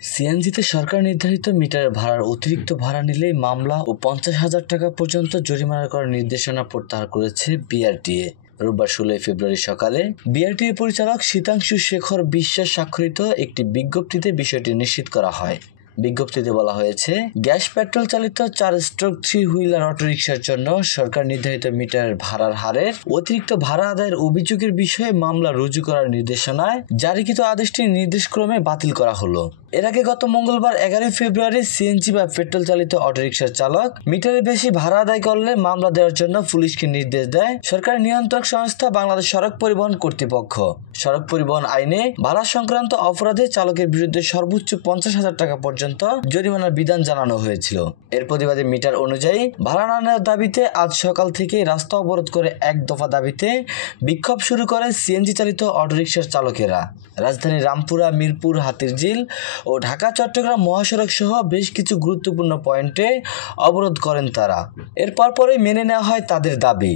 সিএনজিতে সরকার নির্ধারিত মিটার ভাড়ার অতিরিক্ত ভাড়া নিলেই মামলা ও 50,000 টাকা পর্যন্ত জরিমানা করার নির্দেশনা প্রত্যাহার করেছে বিআরটিএ। রোববার 16 ফেব্রুয়ারি সকালে বিআরটিএ পরিচালক শীতাংশু শেখর বিশ্বাস স্বাক্ষরিত একটি বিজ্ঞপ্তিতে বিষয়টি নিশ্চিত করা হয়। বিজ্ঞপ্তিতে বলা হয়েছে, গ্যাস পেট্রোল চালিত 4-3 হুইলার অটোরিকশার জন্য সরকার নির্ধারিত মিটার ভাড়ার হারের অতিরিক্ত ভাড়া আদায়ের অভিযোগের বিষয়ে মামলা রুজু করার নির্দেশনায় জারিকৃত আদেশটি নির্দেশক্রমে বাতিল করা হলো। এর আগে গত মঙ্গলবার 11 ফেব্রুয়ারি সিএনজি বা পেট্রোল চালিত অটোরিকশার চালক মিটারের বেশি ভাড়া আদায় করলে মামলা দেওয়ার জন্য পুলিশকে নির্দেশ দেয় সরকারি নিয়ন্ত্রক সংস্থা বাংলাদেশ সড়ক পরিবহন কর্তৃপক্ষ। সড়ক পরিবহন আইনে ভাড়া সংক্রান্ত অপরাধে চালকের বিরুদ্ধে সর্বোচ্চ 50,000 টাকা পর্যন্ত জরিমানার বিধান জানানো হয়েছিল। এর প্রতিবাদে মিটার অনুযায়ী ভাড়া না নেওয়ার দাবিতে আজ সকাল থেকে রাস্তা অবরোধ করে এক দফা দাবিতে বিক্ষোভ শুরু করে সিএনজি চালিত অটোরিকশার চালকেরা। রাজধানীর রামপুরা, মিরপুর, হাতিরঝিল ও ঢাকা-চট্টগ্রাম মহাসড়ক সহ বেশ কিছু গুরুত্বপূর্ণ পয়েন্টে অবরোধ করেন তারা। এর পরপরই মেনে নেওয়া হয় তাদের দাবি।